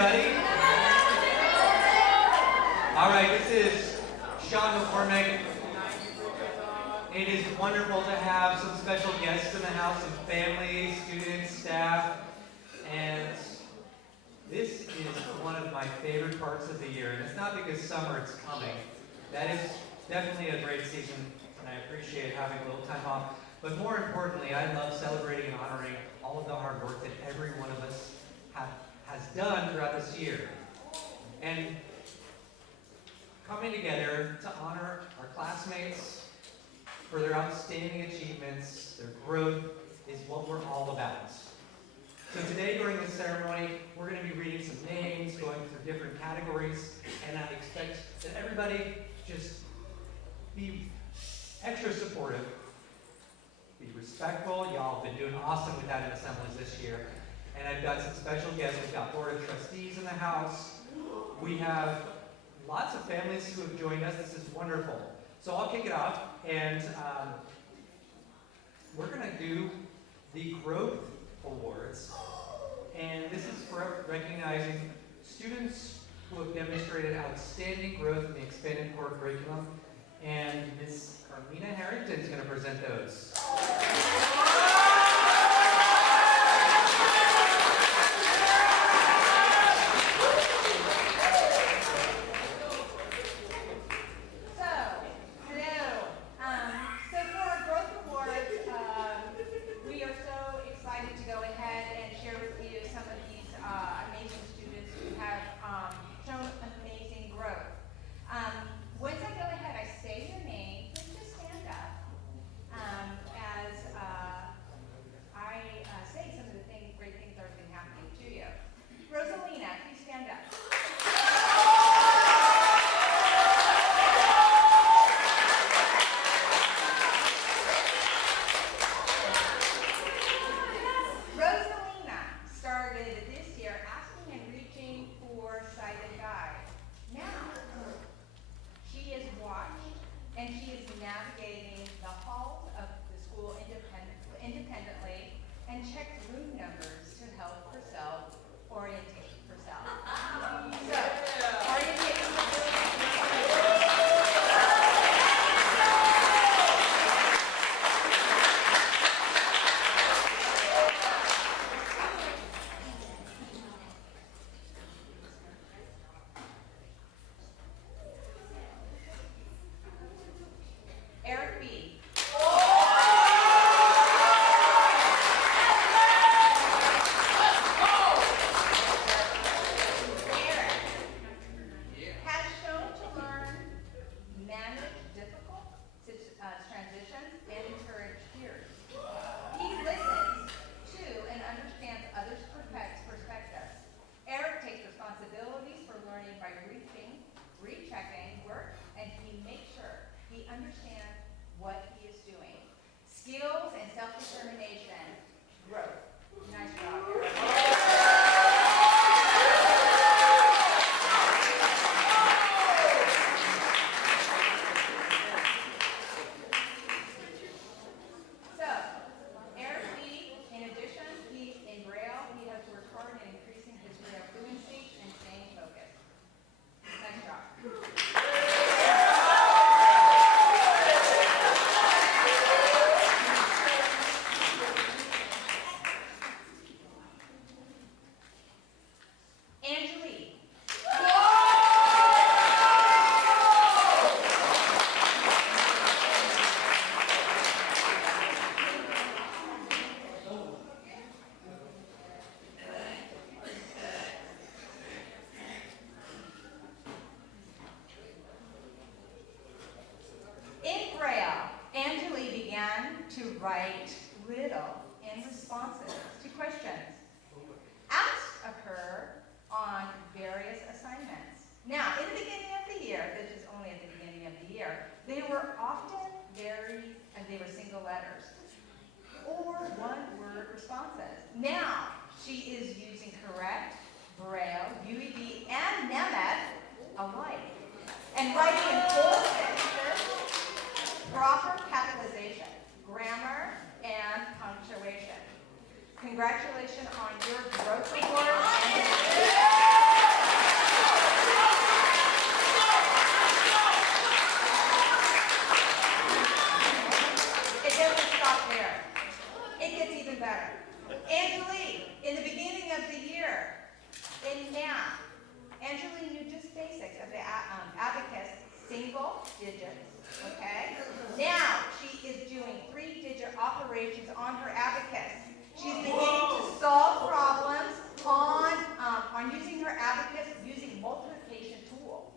everybody. All right, this is Sean McCormick. It is wonderful to have some special guests in the house, some family, students, staff, and this is one of my favorite parts of the year. And it's not because summer is coming. That is definitely a great season, and I appreciate having a little time off. But more importantly, I love celebrating and honoring all of the hard work that every one of us has done throughout this year. And coming together to honor our classmates for their outstanding achievements, their growth, is what we're all about. So today during this ceremony, we're going to be reading some names, going through different categories, and I expect that everybody just be extra supportive, be respectful. Y'all have been doing awesome with that in assemblies this year. And I've got some special guests. We've got Board of Trustees in the house. We have lots of families who have joined us. This is wonderful. So I'll kick it off, and we're going to do the Growth Awards. And this is for recognizing students who have demonstrated outstanding growth in the expanded core curriculum. And Ms. Carmina Harrington is going to present those. Write riddle in responses to questions asked of her on various assignments. Now, in the beginning of the year, this is only at the beginning of the year, they were often they were single letters or one-word responses. Now, she is using correct Braille, UED, and Nemeth alike, and writing in full sentences, proper capitalization, grammar, and punctuation. Congratulations on your growth award. operations on her abacus. She's beginning to solve problems on using her abacus using multiplication tool.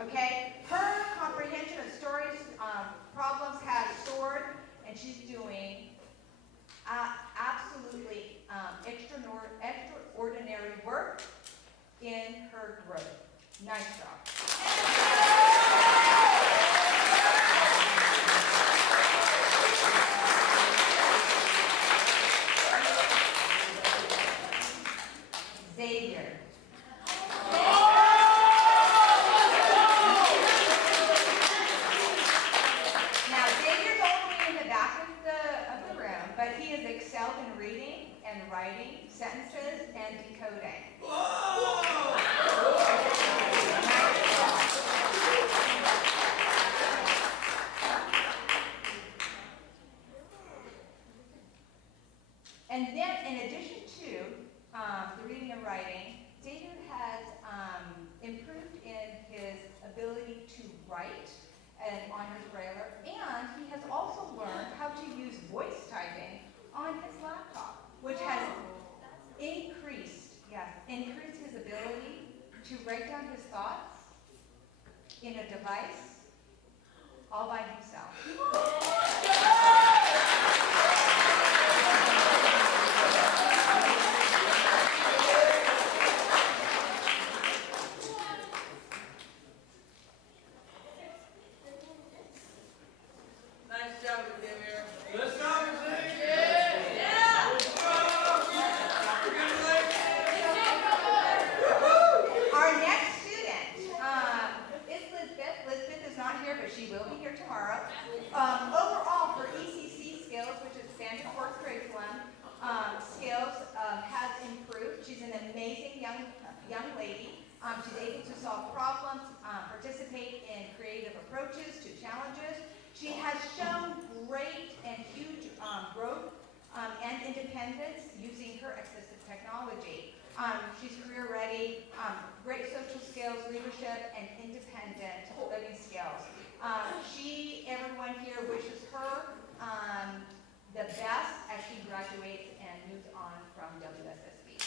Okay? Her comprehension of stories, problems has soared, and she's doing absolutely extraordinary work in her growth. Nice job. Xavier. Now, Xavier's only in the back of the room, but he has excelled in reading and writing sentences and decoding. And then, in addition to the reading and writing, Xavier has improved in his ability to write on his brailler, and he has also learned how to use voice typing on his laptop, which has increased his ability to write down his thoughts in a device all by himself. Young lady. She's able to solve problems, participate in creative approaches to challenges. She has shown great and huge growth and independence using her assistive technology. She's career ready, great social skills, leadership, and independent living skills. Everyone here wishes her the best as she graduates and moves on from WSSB.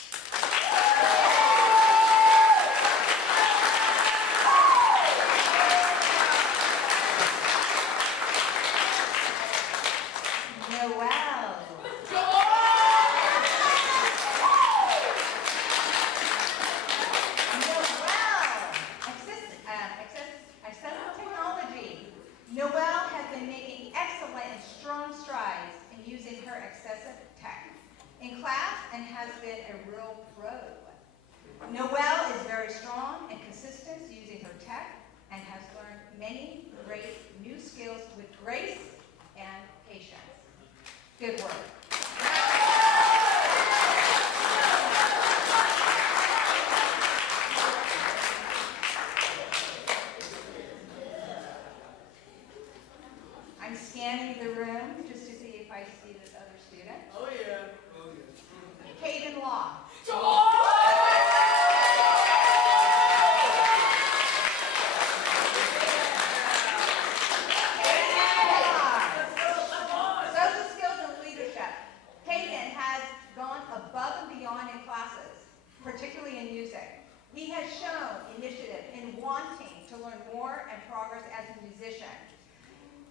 Noelle is very strong and consistent using her tech and has learned many great new skills with grace and patience. Good work. I'm scanning the room just to see if I see this other student. Oh yeah. Oh yeah. Caden Law. Particularly in music. He has shown initiative in wanting to learn more and progress as a musician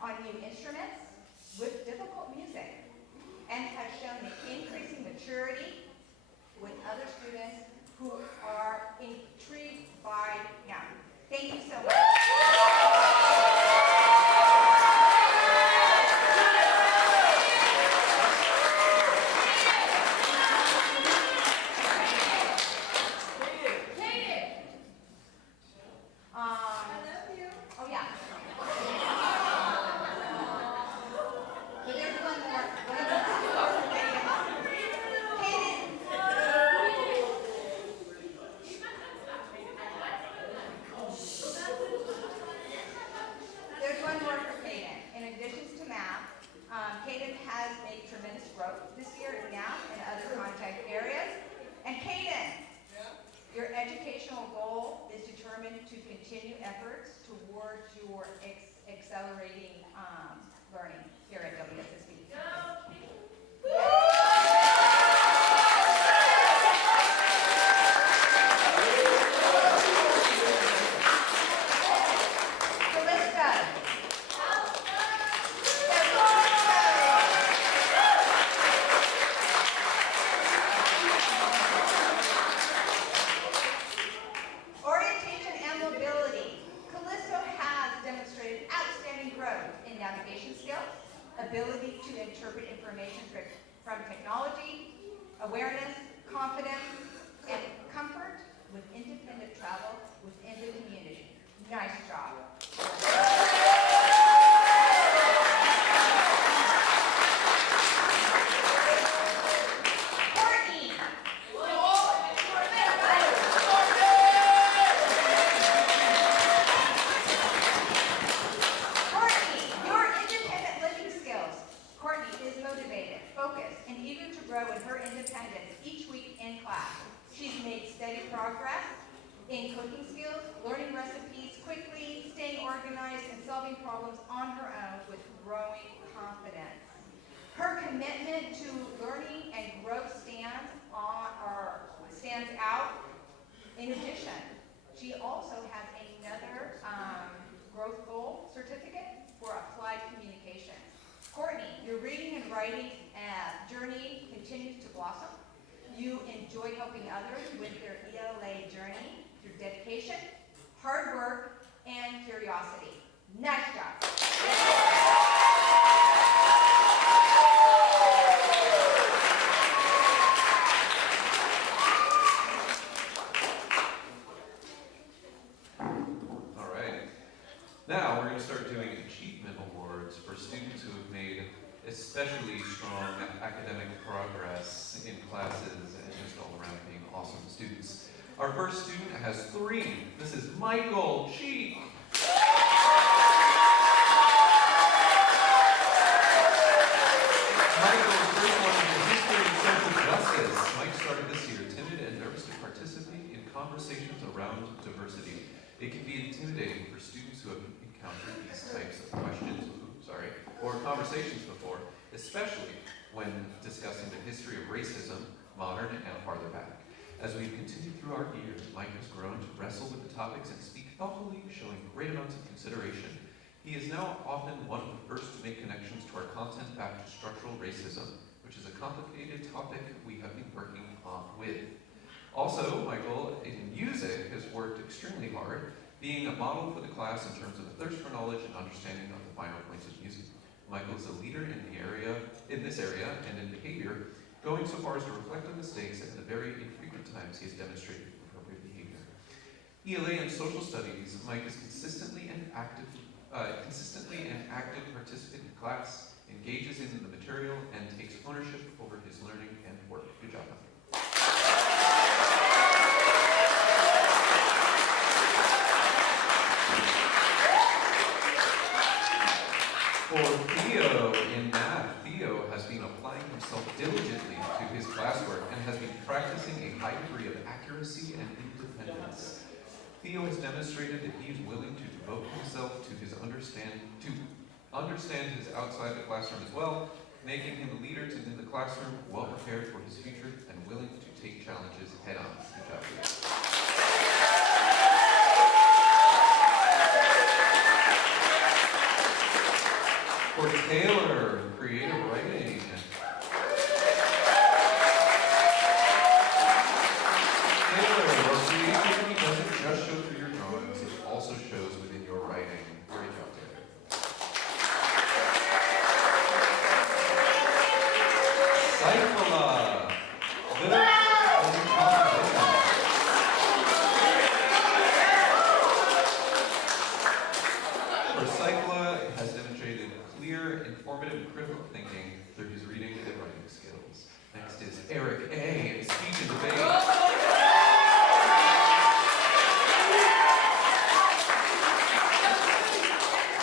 on new instruments with difficult music, and has shown an increasing maturity with other students who are intrigued by him. Thank you so much. Accelerating learning here at WSSB. ability to interpret information from technology, awareness, confidence, and comfort with independent travel within the community. Nice job. Courtney. Courtney, your independent living skills. Courtney is motivated, focused, and eager to grow in her independence each week in class. She's made steady progress in cooking skills, learning recipes quickly, staying organized, and solving problems on her own with growing confidence. Her commitment to learning and growth stands out. In addition, she also has another growth goal certificate for applied communication. Courtney, your reading and writing journey continues to blossom. You enjoy helping others with their ELA journey through dedication, hard work, and curiosity. Nice job. All right. Now we're going to start doing achievement awards for students who have made especially strong academic progress in classes and just all around being awesome students. Our first student has 3. This is Michael Cheek. Michael's first one is history and social justice. Mike started this year timid and nervous to participate in conversations around diversity. It can be intimidating for students who have encountered these types of questions, or conversations before, especially when discussing the history of racism, modern and farther back. As we've continued through our years, Mike has grown to wrestle with the topics and speak thoughtfully, showing great amounts of consideration. He is now often one of the first to make connections to our content back to structural racism, which is a complicated topic we have been working on with. Also, Michael, in music, has worked extremely hard, being a model for the class in terms of a thirst for knowledge and understanding of the finer points of music. Michael is a leader in this area and in behavior, going so far as to reflect on mistakes and the very infrequent times he has demonstrated appropriate behavior. ELA and social studies, Mike is consistently an active participant in class, engages in the material, and takes ownership over his learning and work. Good job, Michael. For Theo in math, Theo has been applying himself diligently to his classwork and has been practicing a high degree of accuracy and independence. Theo has demonstrated that he is willing to devote himself to understand his outside the classroom as well, making him a leader in the classroom, well prepared for his future, and willing to take challenges head on. Good job, Theo. For Taylor, creative writing. Taylor, your creativity doesn't just show through your drawings, it also shows within your writing. Great job, Taylor. Saifullah, For Saifullah, it has demonstrated clear, informative, and critical thinking through his reading and writing skills. Next is Eric A. in speech and debate.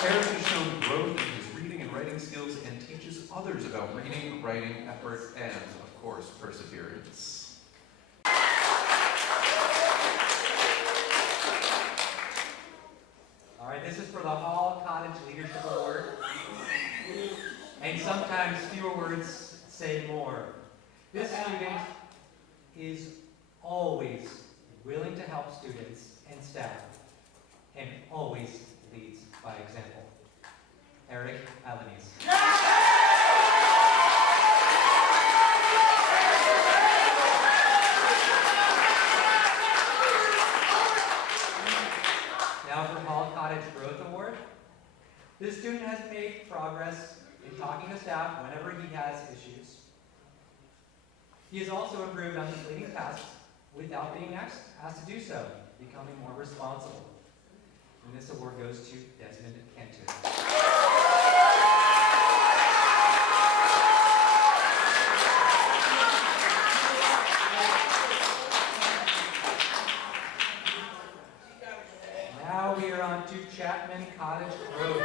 Eric has shown growth in his reading and writing skills and teaches others about reading, writing, effort, and, of course, perseverance. All right, this is for the Hall Cottage Leadership Award. And sometimes fewer words say more. This student is always willing to help students and staff, and always leads by example. Eric Alanis. Now for Hall Cottage Growth Award. This student has made progress in talking to staff staff whenever he has issues. He has also improved on completing tasks without being asked to do so, becoming more responsible. And this award goes to Desmond Cantu. Now we are on to Chapman Cottage Road.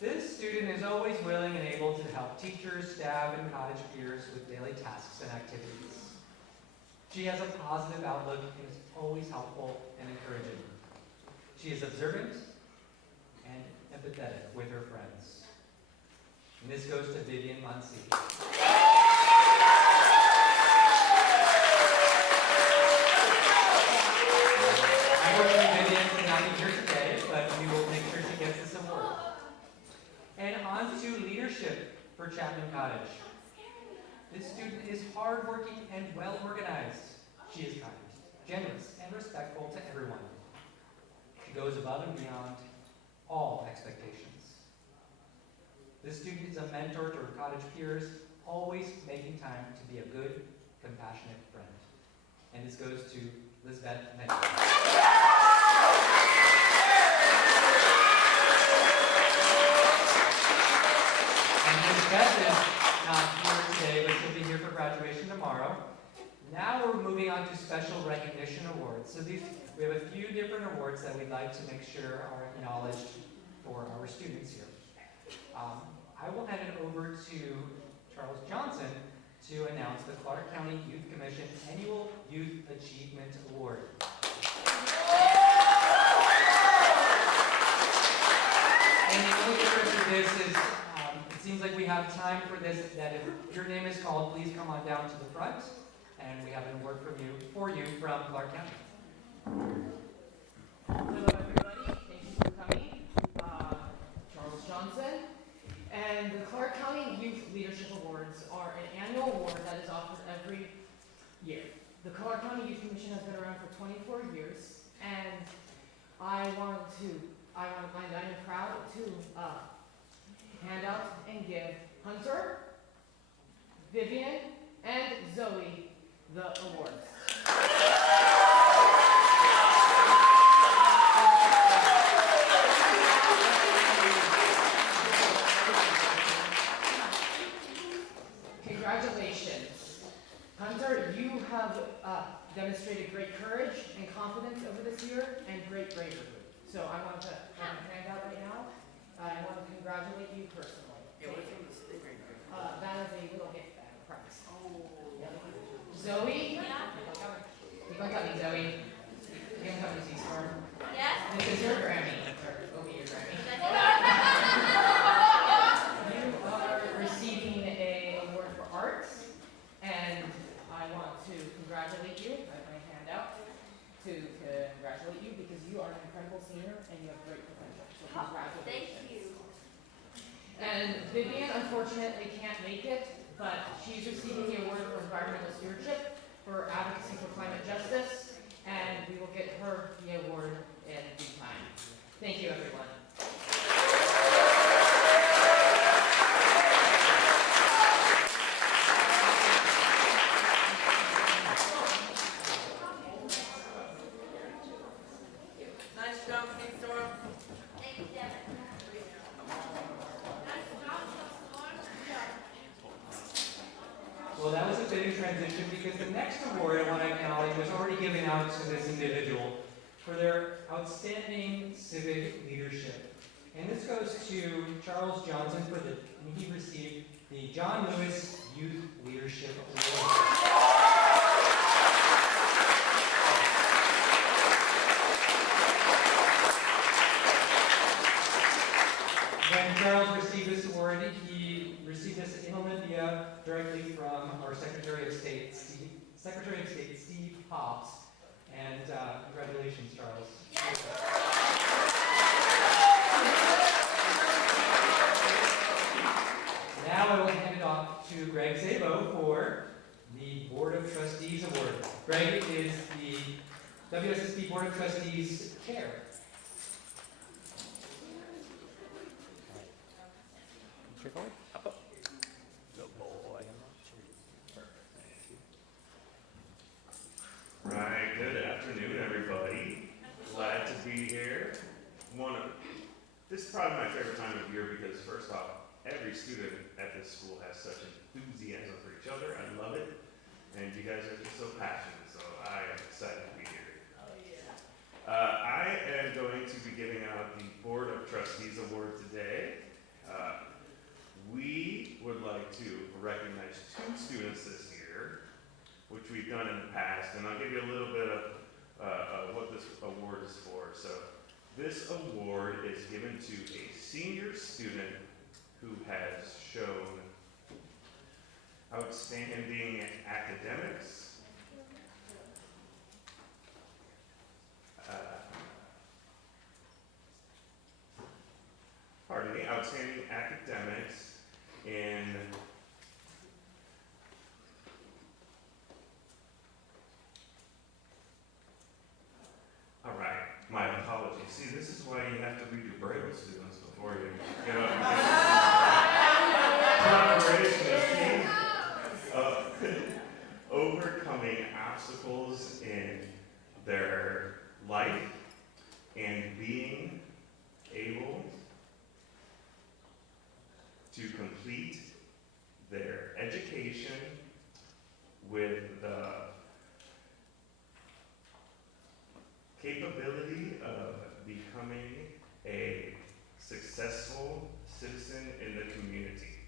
This student is always willing and able to help teachers, staff, and cottage peers with daily tasks and activities. She has a positive outlook and is always helpful and encouraging. She is observant and empathetic with her friends. And this goes to Vivian Muncy. Unfortunately, Vivian cannot be here today, but we will make sure she gets this award. And on to leadership for Chapman Cottage. This student is hardworking and well-organized. She is kind, generous, and respectful to everyone. She goes above and beyond all expectations. This student is a mentor to her cottage peers, always making time to be a good, compassionate friend. And this goes to Lisbeth Medley. Beth is not here today, but she'll be here for graduation tomorrow. Now we're moving on to special recognition awards. So we have a few different awards that we'd like to make sure are acknowledged for our students here. I will hand it over to Charles Johnson to announce the Clark County Youth Commission Annual Youth Achievement Award. And the only difference with this is it seems like we have time for this, that if your name is called, please come on down to the front, and we have an award for you from Clark County. Hello everybody, thank you for coming. Charles Johnson. And the Clark County Youth Leadership Awards are an annual award that is offered every year. The Clark County Youth Commission has been around for 24 years, and I am proud to hand out and give Hunter, Vivian, and Zoe the awards. Congratulations. Hunter, you have demonstrated great courage and confidence over this year and great bravery. So I want to hand out right now. I want to congratulate you personally. Yeah, what's from the stick right there? That is a little gift bag, a prize. Yeah. Zoe? Yeah. Keep on coming, Zoe. You can come to Z-Storm. Yes. This is your Grammy. Or your Grammy. You are receiving an award for arts, and I want to congratulate you. I have my hand out to congratulate you because you are an incredible singer and you have great potential. So congratulations. Thank you. And Vivian unfortunately can't make it, but she's receiving the award for environmental stewardship for advocacy for climate justice, and we will get her the award in due time. Thank you, everyone. Nice job, Z-Storm. Thank you, Devin. Well, that was a fitting transition because the next award I want to acknowledge was already given out to this individual for their outstanding civic leadership. And this goes to Charles Johnson and he received the John Lewis Youth Leadership Award. When Charles received this award, he received this in Olympia directly from our Secretary of State, Steve Hobbs. And congratulations, Charles. Now I will hand it off to Greg Szabo for the Board of Trustees Award. Greg is the WSSB Board of Trustees Chair. Right, good afternoon, everybody. Glad to be here. This is probably my favorite time of year because first off, every student at this school has such enthusiasm for each other. I love it. And you guys are just so passionate, so I am excited to be here. I am going to be giving out the Board of Trustees Award today. We would like to recognize 2 students this year, which we've done in the past, and I'll give you a little bit of what this award is for. So this award is given to a senior student who has shown outstanding academics, outstanding academics in all right, my apologies. See, this is why you have to read your Braille, students, before you get up and get overcoming obstacles in their life and being able to complete their education with the capability of becoming a successful citizen in the community.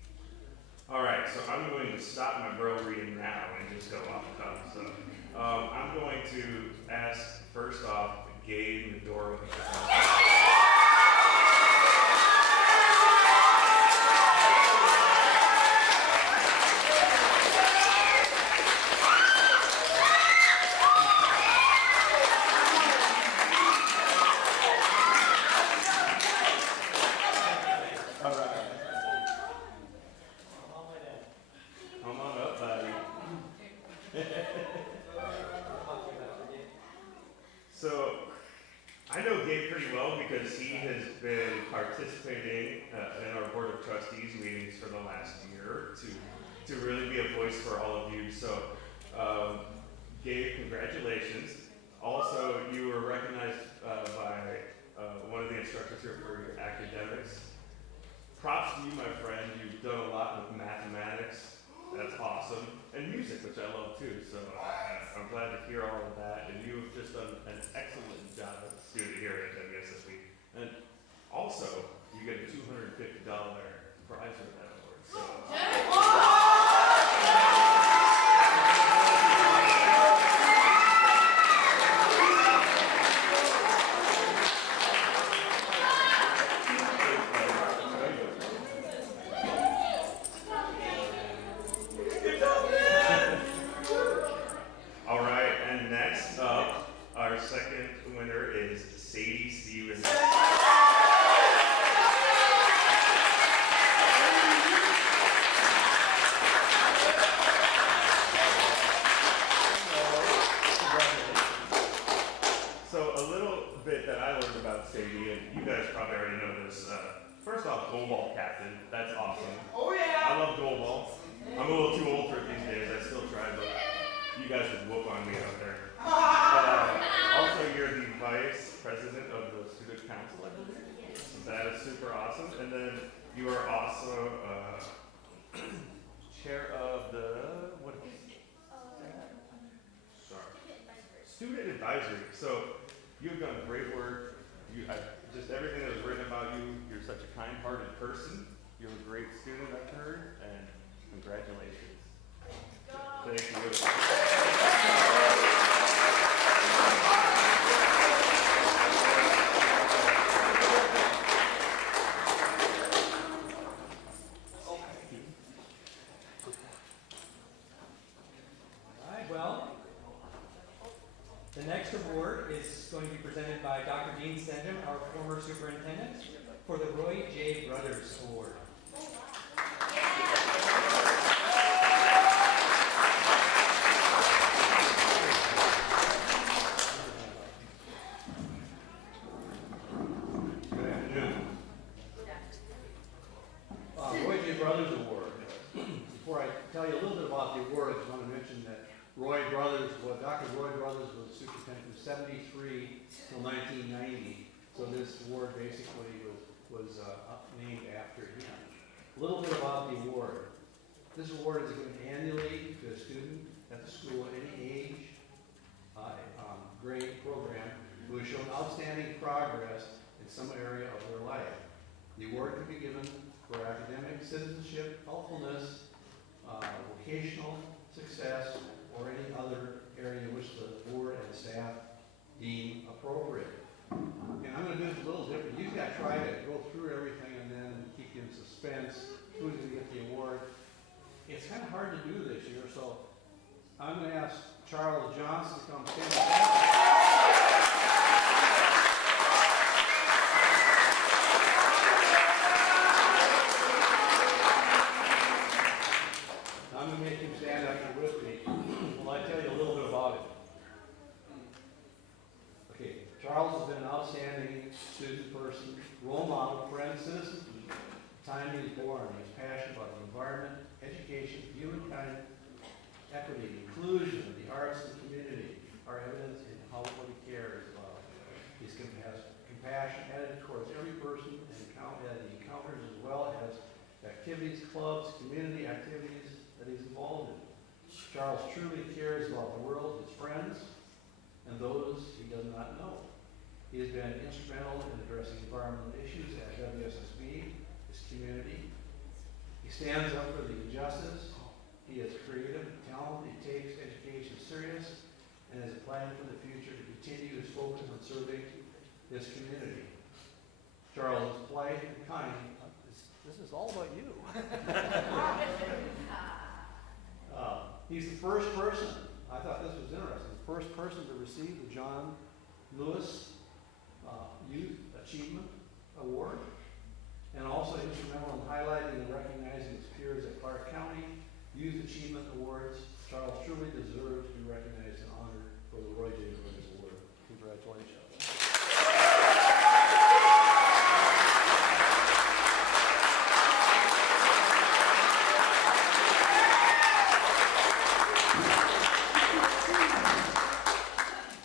All right, so I'm going to stop my Braille reading now and just go off the cuff. So I'm going to ask, first off, Gabe Medoro. So, I know Gabe pretty well because he has been participating in our Board of Trustees meetings for the last year to really be a voice for all of you. So, Gabe, congratulations. Also, you were recognized by one of the instructors here for your academics. Props to you, my friend. You've done a lot with mathematics. That's awesome. And music, which I love too. So I'm glad to hear all of that. And you have just done an excellent job as a student here at WSSB. And also, you get a $250 prize for that award. So. All right, and next up, our second winner is Sadie Stevens. So a little bit that I learned about Sadie, and you guys probably already know this. First off, goalball captain. That's awesome. Oh yeah! I love goalball. I'm a little too old for it these days. I still try, but you guys would whoop on me out there. Also, you're the vice president of the student council, I believe. So that is super awesome. And then you are also chair of the student advisory. So you've done great work. Just everything that was written about you. You're such a kind-hearted person. You're a great student, I've heard, and congratulations. Thank you. All right, well, the next award is going to be presented by Dr. Dean Stendham, our former superintendent, for the Roy J. Brothers Award. Roy J. Brothers Award. Before I tell you a little bit about the award, I just want to mention that Dr. Roy Brothers was superintendent from 73 till 1990. So this award basically was named after him. A little bit about the award. This award is given annually to a student at the school at any age, grade, program who has shown outstanding progress in some area of their life. The award can be given for academic, citizenship, helpfulness, vocational success, or any other area which the board and staff deem appropriate. And I'm going to do this a little different. Usually I try to go through everything and then keep you in suspense. Who's going to get the award? It's kind of hard to do this year, so I'm going to ask Charles Johnson to come stand up. I'm going to make him stand up here with me. Well, I tell you a little bit about it. Okay, Charles has been an outstanding student person, role model, friend, citizen from the time he was born. He was passionate about the environment, education, humankind, equity, inclusion, the arts, and community are evidence in how what he cares about. He has compassion added towards every person and that he encounters, as well as activities, clubs, community activities that he's involved in. Charles truly cares about the world, his friends, and those he does not know. He has been instrumental in addressing environmental issues at WSSB, his community. He stands up for the injustice. He is creative, talented, he takes education serious, and has a plan for the future to continue his focus on serving his community. Charles is polite and kind. This is all about you. He's the first person, I thought this was interesting, the first person to receive the John Lewis Youth Achievement Award, and also instrumental in highlighting and recognizing his peers at Clark County Youth Achievement Awards. Charles truly deserves to be recognized and honored for the Roy J. Brothers Award. Congratulations.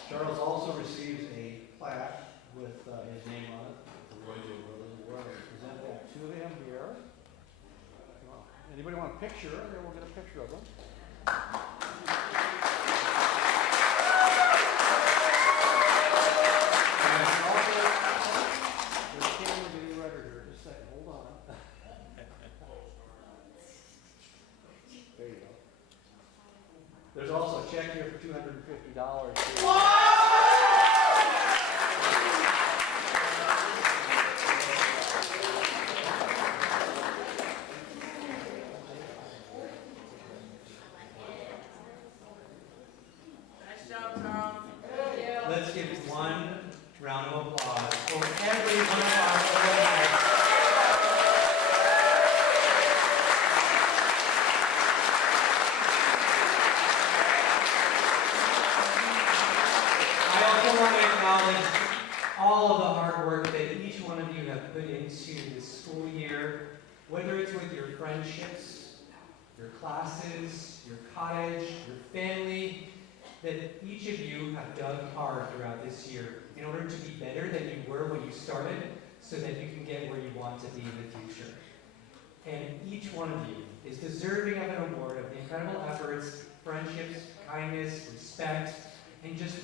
Charles also receives a plaque with his name on it, the Roy J. Brothers Award. I present that to him here. Anybody want a picture? Then we'll get a picture of them. And also, there's a camera getting ready here. Just a second, hold on. There you go. There's also a check here for $250. Nice job, Charles. Let's give one round of applause for every one of our award. I also want to acknowledge all of the hard work that each one of you have put into this school year, whether it's with your friendships, your classes, your cottage, your family, that each of you have dug hard throughout this year in order to be better than you were when you started, so that you can get where you want to be in the future. And each one of you is deserving of an award of the incredible efforts, friendships, kindness, respect, and just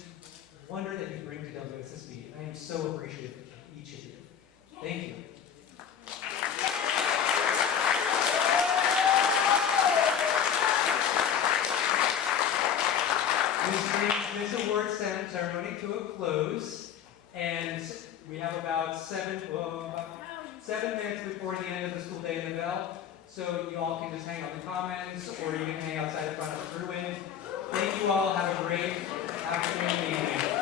wonder that you bring to WSSB. I am so appreciative of each of you. Thank you. This award ceremony to a close, and we have about 7 minutes before the end of the school day in the bell, so you all can just hang out in the commons, or you can hang outside the front of the ruin. Thank you all. Have a great afternoon and evening.